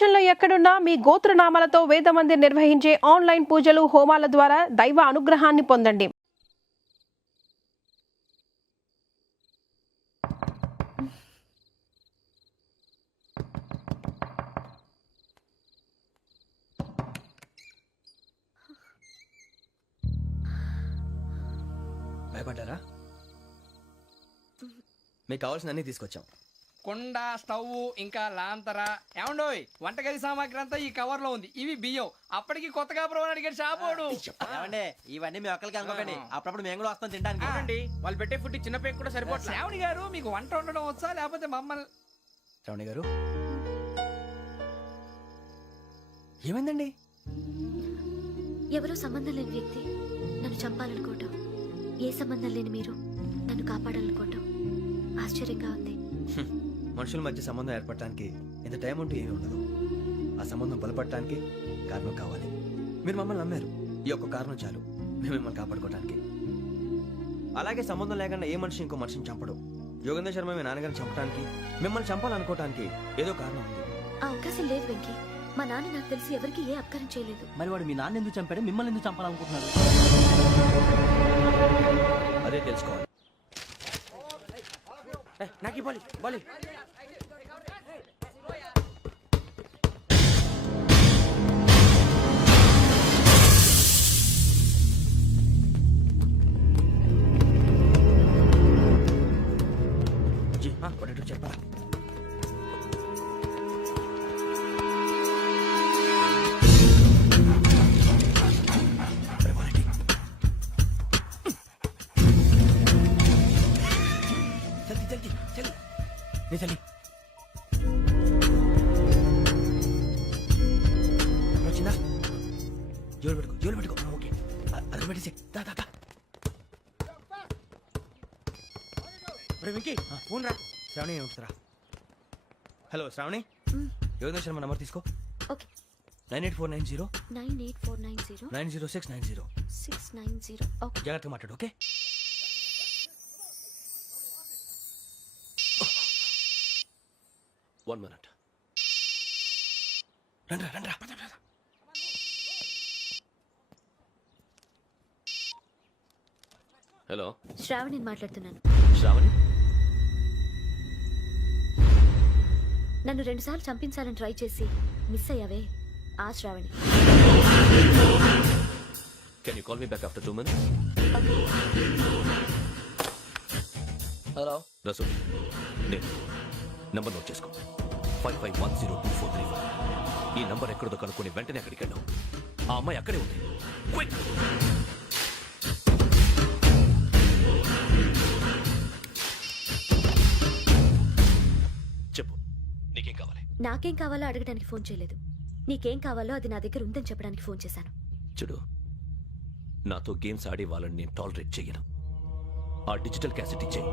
ప్రపంచంలో ఎక్కడున్నా మీ గోత్రనామాలతో వేదమందిర్ నిర్వహించే ఆన్లైన్ పూజలు హోమాల ద్వారా దైవ అనుగ్రహాన్ని పొందండి. భయపడ్డారా? మీకు కావాల్సిన అన్ని తీసుకొచ్చాం. కుండ, స్టవ్, ఇంకా లాంతర. ఏమండోయ్, వంటగది సామాగ్రి అంతా ఈ కవర్ లో ఉంది. ఇవి బియ్యం. అప్పటికి కొత్తగా ప్రవణ అడిగాడు షాపోడు. ఏమండి, ఇవన్నీ మీ ఒక్కరికి అనుకోకండి, అప్పుడప్పుడు మేము కూడా వస్తాం తింటానికి. చూడండి, వాళ్ళు పెట్టే ఫుడ్ చిన్న పేరు కూడా సరిపోతుంది. శ్రావణి గారు, మీకు వంట వండడం వచ్చా లేకపోతే మమ్మల్ని? శ్రావణి గారు, ఏమైందండి? ఎవరో సంబంధం లేని వ్యక్తి నన్ను చంపాలనుకోవటం, ఏ సంబంధం లేని మీరు నన్ను కాపాడాలనుకోవటం ఆశ్చర్యంగా ఉంది. మనుషుల మధ్య సంబంధం ఏర్పడటానికి ఇంత టైం ఉంటూ ఏమీ ఉండదు. ఆ సంబంధం బలపడటానికి కారణం కావాలి. మీరు మమ్మల్ని నమ్మారు, ఈ ఒక్క కారణం చాలు మేము మిమ్మల్ని కాపాడుకోవడానికి. అలాగే సంబంధం లేకుండా ఏ మనిషి ఇంకో మనిషిని చంపడు. యోగేంద్ర శర్మ మీ నాన్నగారిని చంపడానికి, మిమ్మల్ని చంపాలనుకోవటానికి ఏదో కారణం ఉంది. ఆ అవకాశం లేదు వెంకీ. మా నాన్న నాకు తెలిసి ఎవరికి ఏ అపకారం చేయలేదు. మరి వాడు మీ నాన్న ఎందుకు చంపాడు, మిమ్మల్ని ఎందుకు చంపాలనుకుంటున్నాడు? అదే తెలుసుకోవాలి. నాకు బాలి బాలి చెప్పరా? చలి వచ్చిందా? జోలు పెట్టుకో. ఓకే, అది పెట్టేసి వెంకీ ఫోన్ రా. శ్రావణి ఏమిస్తారా? హలో శ్రావణి, యోగేంద్ర శర్మ నంబర్ తీసుకో. ఓకే. 98490 98490 90690. 690. ఓకే. జాగ్రత్తగా మాట్లాడు. ఓకే. One minute. రండ్రా. హలో, శ్రావణి మాట్లాడుతున్నాను. శ్రావణి. నన్ను 2 సార్లు చంపించాలని ట్రై చేసి మిస్ అయ్యావే, ఆ Sravani. Can you call me back after 2 minutes? Hello Rasu, నేను నంబర్ నోట్ చేసుకో. 55102435. ఈ నంబర్ ఎక్కడదో కనుక్కొని వెంటనే అక్కడికి వెళ్ళాం. ఆ అమ్మాయి అక్కడే ఉంది. క్విక్! చెప్పు, నీకేం కావాలి? నాకేం కావాలో అడగడానికి ఫోన్ చేయలేదు. నీకేం కావాలో అది నా దగ్గర ఉందని చెప్పడానికి ఫోన్ చేశాను. చూడు, నాతో గేమ్స్ ఆడే వాళ్ళని నేను టాలరేట్ చెయ్యను. ఆ డిజిటల్ క్యాసెట్ ఇచ్చేయి.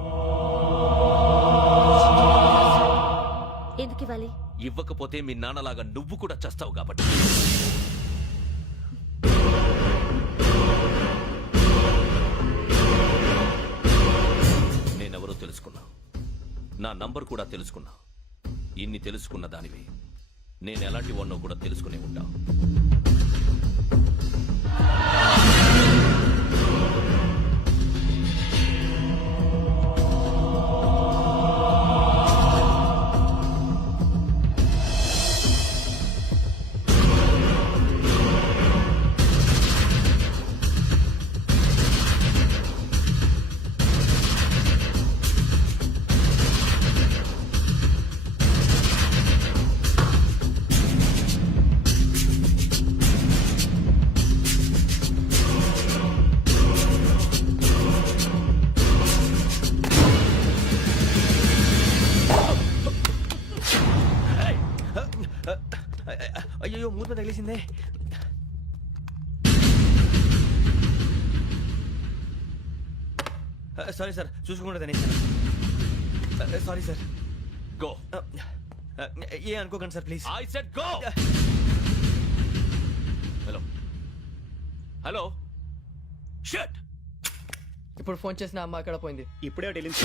ఎందుకు ఇవ్వాలి? ఇవ్వకపోతే మీ నాన్నలాగా నువ్వు కూడా చస్తావు కాబట్టి. నేనెవరో తెలుసుకున్నావు, నా నంబర్ కూడా తెలుసుకున్నావు. ఇన్ని తెలుసుకున్న దానివి నేను ఎలాంటి వాడినో కూడా తెలుసుకునే ఉంటావు. అయ్యో, మూత తగిలేసిందే. సారీ సార్, చూసుకోకుండా తినేసాను. Sorry sir. గో. ఏ అనుకోకండి sir, please. I said go. Hello. Shut. ఇప్పుడు ఫోన్ చేసిన అమ్మ అక్కడ పోయింది. ఇప్పుడే వెళ్ళింది.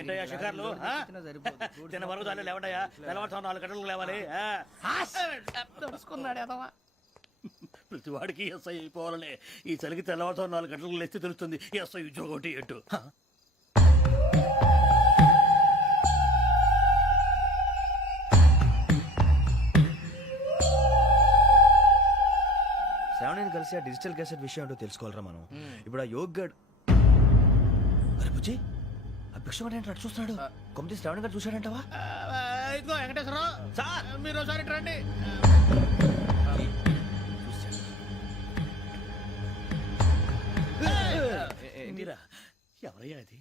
ఏంటయ్యా షికార్లు తిన్న వరకు దాన్ని లేవడయ్యా తెల్లవారుతో 4 గంటలకు లేవాలి తెలుసుకున్నాడు ఎదవా. ప్రతి వాడికి ఎస్ఐ అయిపోవాలని ఈ చలికి తెల్లవారుతో 4 గంటలకు లేస్తే తెలుస్తుంది ఎస్ఐ ఉద్యోగం ఒకటి ఎట్టు శ్రావణిని కలిసి ఆ డిజిటల్ క్యాసెట్ విషయం ఏంటో తెలుసుకోవాలరా మనం. ఇప్పుడు ఆ యోగ్ గడ్ అరే బుజ్జి ఆ భిక్షం ఏంటో అటు చూస్తున్నాడు. కొమ్మతి శ్రావణి గారు చూశాడంటావా? ఇదిగో వెంకటేశ్వరరావు సార్ మీరు ఒకసారి రండి. మీరా ఎవరయ్యా అది?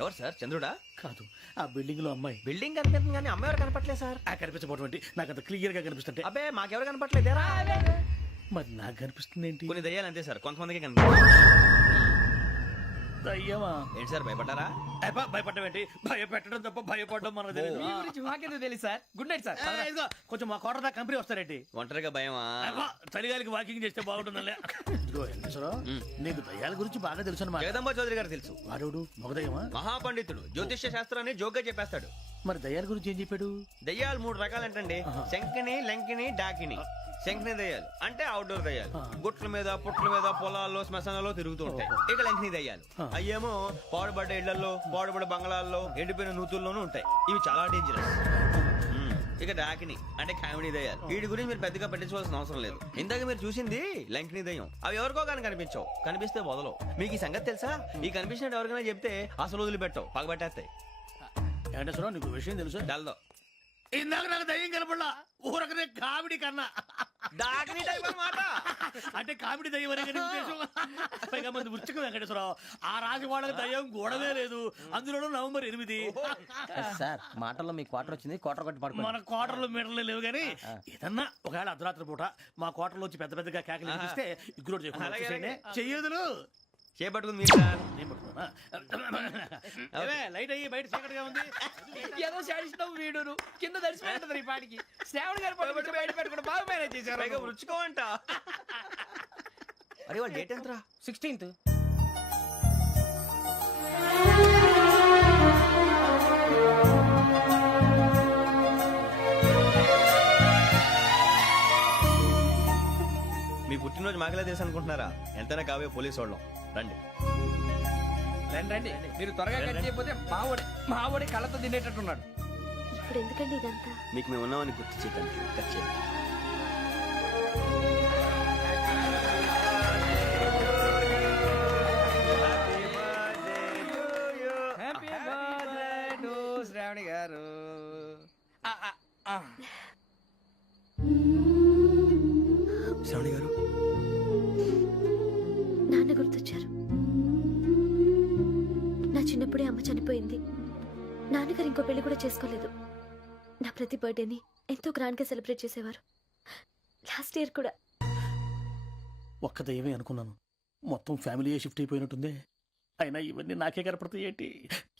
ఎవరు సార్? చంద్రుడా? కాదు ఆ బిల్డింగ్ లో అమ్మాయి. బిల్డింగ్ కనిపిస్తుంది కానీ అమ్మాయి ఎవరు కనపట్లేదు సార్. ఆ కనిపించబోటువంటి నాకు అంత క్లియర్ గా కనిపిస్తుంటే అబ్బే మాకెవరు కనపట్లేదేరా? మరి నాకు కనిపిస్తుంది ఏంటి? కొన్ని దయ్యాలు అంతే సార్, కొంతమందికి కనిపిస్తుంది. అయ్యమా ఏంటి సార్ భయపడ్డారా? భయపడడం ఏంటి? భయపెట్టడం తప్ప భయపడడం మనకు తెలియదు. మీ గురించి మాకేదో తెలుసు సార్. Good night sir. ఇదిగో కొంచెం మా కోట దాకా కంపెనీ వస్తారేంటి? ఒంటరిగా భయమా? చలిగాలికి వాకింగ్ చేస్తే బాగుంటుందిలే. ఇదిగో వెంకటేశ్వరరావు నీకు దయ్యాల గురించి బాగా తెలుసు అన్నమాట. జగదంబ చౌదరి గారు తెలుసు. వాడోడు మగదయ్యమా? మహాపండితుడు, జ్యోతిష్య శాస్త్రాన్ని జోగ్గా చెప్పేస్తాడు. మరి దయ్యాల గురించి ఏం చెప్పాడు? దయ్యాలు 3 రకాలంటండి. శంకిని, లంకిని, డాకిని. శంకిని దయ్యాలు అంటే అవుట్డోర్ దయ్యాలు, గుట్ల మీద పుట్ల మీద పొలాల్లో శ్మశానాల్లో తిరుగుతూ ఉంటాయి. ఇక లంకిని దయ్యాలు అయ్యేమో పాడుబడ్డ ఇళ్లలో, పాడుబడ్డ బంగ్లాల్లో, ఎండిపోయిన నూతుల్లోనూ ఉంటాయి. ఇవి చాలా డేంజరస్. ఇక డాకిని అంటే కామెడీ దయ్యాలు. వీటి గురించి మీరు పెద్దగా పట్టించుకోవాల్సిన అవసరం లేదు. ఇందాక మీరు చూసింది లంకిని దయ్యం. అవి ఎవరికో కానీ కనిపించవు, కనిపిస్తే వదలవు. మీకు ఈ సంగతి తెలుసా? ఈ కనిపించినట్టు ఎవరికైనా చెప్తే అసలు వదిలిపెట్టవు, పగబట్టేస్తాయి. వెంకటేశ్వరరావు నీకు విషయం తెలుసు? డల్దో ఇందాక నాకు దయ్యం కనపడలా, ఊరకనే కామెడీ కన్నా. డాకిని టైప్ అన్నమాట. అంటే కామెడీ దయ్యం అనే కదా ఉద్దేశం. పైగా మంది ఉచ్చక వెంకటేశ్వరరావు ఆ రాజు వాళ్ళకి దయ్యం గోడవే లేదు, అందులోనూ నవంబర్ 8. సార్ మాటల్లో మీ క్వార్టర్ వచ్చింది, క్వార్టర్ కొట్టి పడుకో. మన క్వార్టర్లో మీటర్లు లేవు కానీ ఏదన్నా ఒకవేళ అర్ధరాత్రి పూట మా క్వార్టర్లో వచ్చి పెద్ద పెద్దగా కేకలు వినిపిస్తే ఇగ్గురు చెయ్యదులు చేపట్టుకుంది మీరు సార్. నేను పట్టుకున్నా. లైట్ అయ్యి బయట చీకటిగా ఉంది. ఏదో శాడిస్తావు వీడును కింద దర్శనం ఈ పాటికి. శ్రావణ్ గారు పట్టుబట్టి బయట పెట్టుకుంటే బాగా మేనేజ్ చేశారు. పైగా రుచుకోవంట. అరే వాళ్ళ డేట్ ఎంతరా? 16th. మీ పుట్టినరోజు మాకలే తెలుసు అనుకుంటున్నారా? ఎంతైనా కావే పోలీసు వాళ్ళం. రండి రండి రండి. మీరు త్వరగా కట్ చేయకపోతే మావోడి కళ్ళతో తినేటట్టున్నాడు. ఇప్పుడు ఎందుకండి ఇదంతా? మీకు మేము ఉన్నామని గుర్తు చేయకండి. కట్ చేయండి. హ్యాపీ బర్త్డే టు శ్రావణి గారు. శ్రావణి గారు నాన్న గుర్తొచ్చారు. నా చిన్నప్పుడే అమ్మ చనిపోయింది. నాన్నగారు ఇంకో పెళ్లి కూడా చేసుకోలేదు. నా ప్రతి బర్త్డేని ఎంతో గ్రాండ్ గా సెలబ్రేట్ చేసేవారు. లాస్ట్ ఇయర్ కూడా. ఒక్క దయ్యమే అనుకున్నాను, మొత్తం ఫ్యామిలీ షిఫ్ట్ అయిపోయినట్టుంది. అయినా ఇవన్నీ నాకే కనపడతాయి ఏంటి?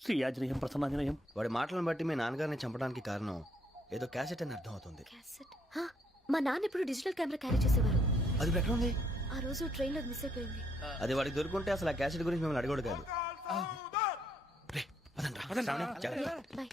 శ్రీయాజనయం ప్రసన్నాంజనయం. వాడి మాటలను బట్టి మీ నాన్నగారిని చంపడానికి కారణం ఏదో క్యాసెట్ అని అర్థం అవుతుంది. క్యాసెట్? మా నాన్న ఇప్పుడు డిజిటల్ కెమెరా క్యారీ చేసేవారు. అది ఇప్పుడు ఎక్కడ ఉంది? ఆ రోజు ట్రైన్ లో మిస్ అయిపోయింది. అది వాడికి దొరుకుంటే అసలు ఆ క్యాసెట్ గురించి మిమ్మల్ని అడగడు కాదు. రే, పదండ్రా. శ్రావణి, జాగ్రత్త. బాయ్.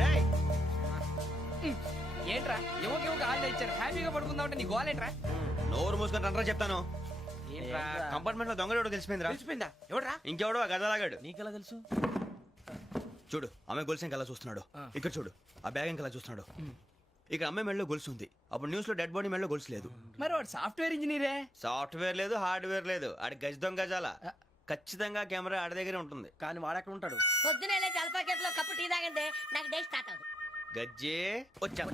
రేయ్, ఏంట్రా యువకి హాలిడే ఇచ్చారు, హ్యాపీగా పడుకుందామంటే నీ గోలేంట్రా? నోరు మూసుకొని రండ్రా చెప్తాను. ఏంట్రా కంపార్ట్మెంట్ లో దొంగడు తెలిసిపోయిందిరా. తెలిసిపోయిందా? ఎవడ్రా? ఇంకెవడో ఆ గదలాగాడు. నీకెలా తెలుసు? చూడు ఆమె గొలుసు ఇంకలా చూస్తున్నాడు. ఇక్కడ చూడు ఆ బ్యాగ్ ఇంకలా చూస్తున్నాడు. ఇక్కడ అమ్మాయి మెడలో గొలుసు ఉంది. అప్పుడు న్యూస్ లో డెడ్ బాడీ మెడలో గొలుసు లేదు. మరి వాడు సాఫ్ట్వేర్ ఇంజనీరే. సాఫ్ట్వేర్ లేదు, హార్డ్వేర్ లేదు. ఆడి గజ దొంగ గజాల. ఖచ్చితంగా కెమెరా ఆడి దగ్గరే ఉంటుంది. కానీ వాడెక్కడ ఉంటాడు? పొద్దునే జలపా కేఫ్లో కప్పు టీ తాగండి, నాకు డే స్టార్ట్ అవుతుంది. గజ్జే వచ్చా.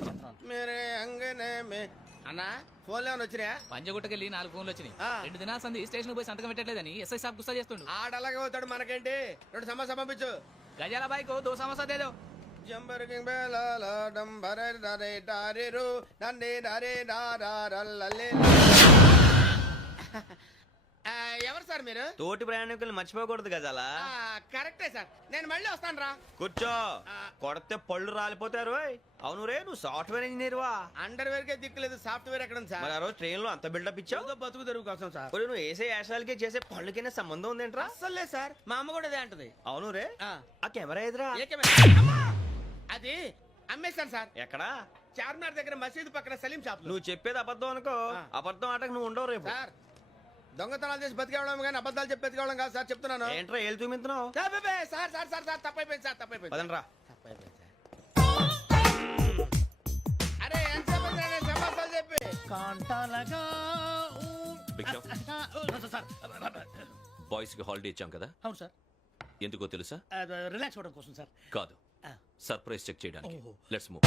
అన్నా ఫోన్లో వచ్చినా పంజగుట్టకెళ్ళి 4 ఫోన్లు వచ్చినాయి. 2 దినాల సంది స్టేషన్ పోయి సంతకం పెట్టలేదని ఎస్ఐ సాబ్ గుస్తా చేస్తుండు. ఆడలాగే పోతాడు, మనకేంటి? 2 సమస్య పంపించు. గజాల బైక్ 2 సమస్య దేదో. జంబరకింగ్ బేలాల డంబరే డరే డారేరు నన్నే డరే డారల్లలే. ఎవరు సార్ మీరు? తోటి ప్రయాణికుల్ని మర్చిపోకూడదు గజాల. కరెక్టే సార్, నేను మళ్ళీ వస్తాను రా. కూర్చో, కొడితే పళ్ళు రాలిపోతారు. అవును రే, నువ్వు సాఫ్ట్వేర్ ఇంజనీర్ వా? అండర్వేర్ కే దిక్కులేదు, సాఫ్ట్వేర్ ఎక్కడ ఉంది సార్? మరి ఆ రోజు ట్రైన్ లో అంత బిల్డప్ ఇచ్చావు. ఏదో బతుకు తెరుగు కోసం సార్. ఒరేయ్, నువ్వు వేసే యాశాలకి చేసే పళ్ళకైనా సంబంధం ఉందేంట్రా? అస్సలు లేదు సార్, మా అమ్మ కూడా అదే అంటది. అవును రే, ఆ, ఆ కెమెరా ఎదురా ఏ కెమెరా? అమ్మా! అది అమ్మేశాను సార్. ఎక్కడా? చార్మినార్ దగ్గర మసీదు పక్కన సలీం షాప్ లో. నువ్వు చెప్పేది అబద్ధం అనుకో. ఆ. అబద్ధం ఆటకు నువ్వు ఉండవు రేపు. సార్, దొంగతనాలు చేసి బతికేవడం కానీ అబద్ధాలు చెప్పి బతికేవడం కాదు సార్, చెప్తున్నాను. ఏంట్రా ఏళ్ళు చూపించినావు? Sir sir sir sir sir తప్పైపోయింది సార్, తప్పైపోయింది. పదండ్రా. తప్పైపోయింది సార్. అరే ఎంత సమాసాలు చెప్పి కాంటాలగా బిగ్ షాప్, బాయ్స్ కి హాలిడే ఇచ్చాం కదా, అవును సార్, ఎందుకో తెలుసా? రిలాక్స్ అవ్వడం కోసం సార్. కాదు, సర్ప్రైజ్ చెక్ చేయడానికి. ఓహో. Let's move.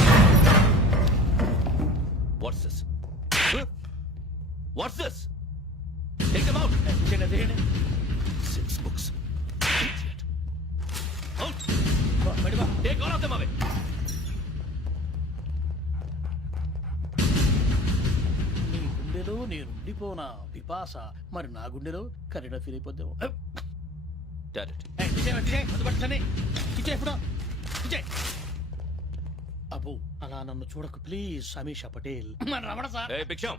What's this? What's this? Take them out. Six books. Idiot. Out. Take all of them away. నీ గుండెలో నేను ఉండిపోనా పిపాస, మరి నా గుండెలో కరీడా ఫీల్ అయిపోద్దాము. Direct. అబ్బో, అలా నన్ను చూడకు please, Sameesha Patel. Ramana sir. Hey, Big Sham.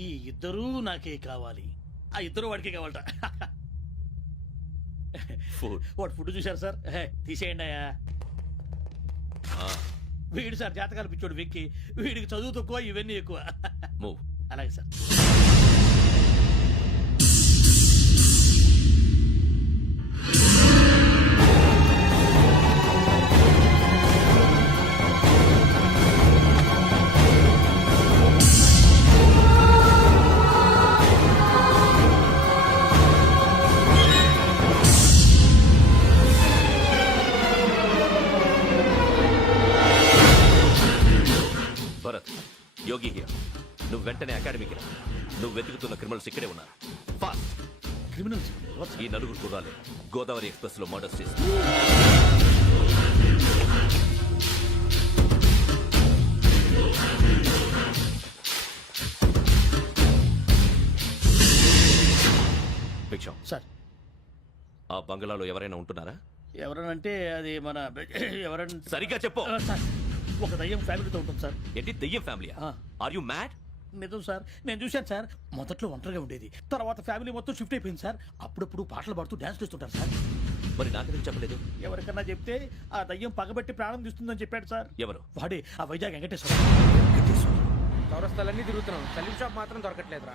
ఈ ఇద్దరూ నాకే కావాలి, ఆ ఇద్దరు వాడికే కావాలట. Food. వాడు ఫుడ్ చూశారు సార్, తీసేయండి అయ్యా. వీడు సార్ జాతకాలు పిచ్చోడు వెక్కి, వీడికి చదువు తక్కువ ఇవన్నీ ఎక్కువ. Move. అలాగే సార్. Bharat, Yogi here. నువ్వు వెంటనే అకాడమీకి రా. నువ్వు వెతుకుతున్న క్రిమినల్స్ ఇక్కడే ఉన్నారు. ఫాస్ట్. క్రిమినల్స్ ఈ నలుగురు కుర్రాలే గోదావరి ఎక్స్ప్రెస్ లో మర్డర్స్ చేసి. భిక్షం, సార్. ఆ బంగ్లాలో ఎవరైనా ఉంటున్నారా? ఎవరనంటే అది మన ఎవరన్నా సరిగ్గా చెప్పు. సార్, ఒక దయ్యం ఫ్యామిలీతో ఉంటుంది సార్. ఏంటి దెయ్యం ఫ్యామిలీ? ఆ. Are you mad? నిజం సార్, నేను చూశాను సార్. మొదట్లో ఒంటరిగా ఉండేది, తర్వాత ఫ్యామిలీ మొత్తం షిఫ్ట్ అయిపోయింది సార్. అప్పుడప్పుడు పాటలు పాడుతూ డాన్స్ చేస్తుంటారు సార్. మరి నాకెందుకు చెప్పలేదు? ఎవరికన్నా చెప్తే ఆ దయ్యం పగబెట్టి ప్రాణం తీస్తుందని చెప్పాడు సార్. ఎవరు? వాడే ఆ వైజాగ్ వెంకటేశ్వర. చౌరస్తాలన్నీ తిరుగుతున్నాం, సలీం షాప్ మాత్రం దొరకట్లేదురా.